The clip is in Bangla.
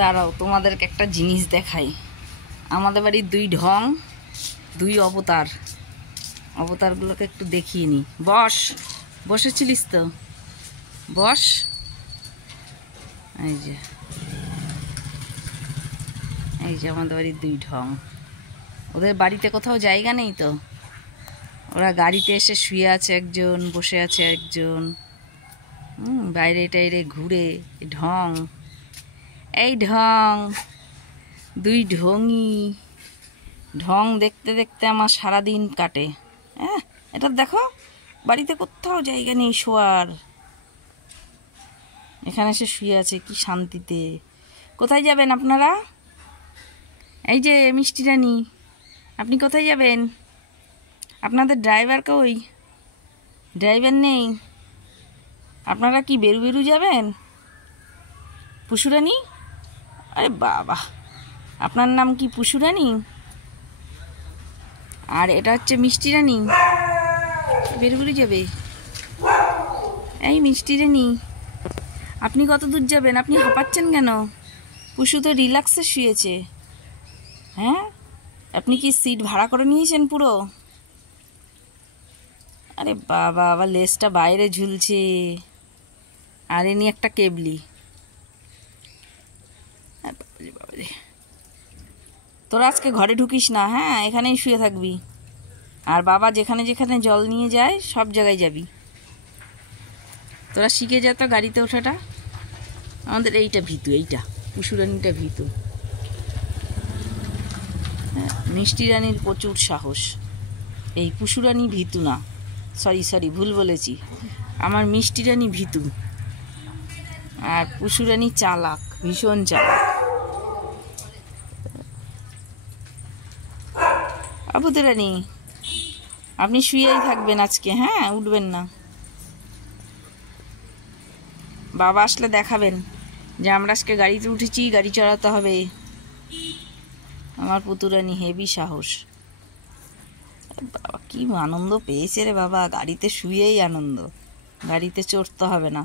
দাঁড়াও, তোমাদেরকে একটা জিনিস দেখাই। আমাদের বাড়ির দুই ঢং, দুই অবতারগুলোকে একটু দেখিয়ে নি। বসেছিলিস তো, বস। এই যে আমাদের বাড়ির দুই ঢং। ওদের বাড়িতে কোথাও জায়গা নেই তো, ওরা গাড়িতে এসে শুয়ে আছে একজন, বসে আছে একজন, বাইরে টাইরে ঘুরে। ঢং, এই ঢং, দুই ঢং দেখতে দেখতে আমার সারাদিন কাটে। হ্যাঁ, এটা দেখো, বাড়িতে কোথাও জায়গা নেই শোয়ার, এখানে এসে শুয়ে আছে কি শান্তিতে। কোথায় যাবেন আপনারা? এই যে মিষ্টি রানী, আপনি কোথায় যাবেন? আপনাদের ড্রাইভার কই? ড্রাইভার নেই, আপনারা কি বেরু যাবেন? পুষুরানী, আরে বাবা, আপনার নাম কি পুষুরানী? আর এটা হচ্ছে মিষ্টি রানী, বেরু যাবে। এই মিষ্টি রানী, আপনি কত দূর যাবেন? আপনি হাঁপাচ্ছেন কেন? পুষু তো রিল্যাক্সে শুয়েছে। হ্যাঁ, আপনি কি সিট ভাড়া করে নিয়েছেন পুরো? আরে বাবা, আবার লেজটা বাইরে ঝুলছে, আর এনি একটা কেবলি। তোরা আজকে ঘরে ঢুকিস না, হ্যাঁ, এখানেই শুয়ে থাকবি। আর বাবা যেখানে যেখানে জল নিয়ে যায় সব জায়গায় যাবি। তোরা শিখে যা তো গাড়িতে ওঠাটা। আমাদের এইটা ভীতু, এইটা পুষুরানিটা ভীতু। হ্যাঁ, মিষ্টি রানীর প্রচুর সাহস, এই পুষুরানী ভীতু না। সরি ভুল বলেছি, আমার মিষ্টি রানী ভীতু, আর পুষুরানী চালাক, ভীষণ চালাক। আবুদুরানী, আপনি শুয়েই থাকবেন আজকে, হ্যাঁ, উঠবেন না। বাবা আসলে দেখাবেন যে আমরা আজকে গাড়িতে উঠেছি, গাড়ি চালাতে হবে। আমার পুতুরানী হেভি সাহস। বাবা কি আনন্দ পেয়েছে রে বাবা, গাড়িতে শুয়েই আনন্দ, গাড়িতে চড়তে হবে না।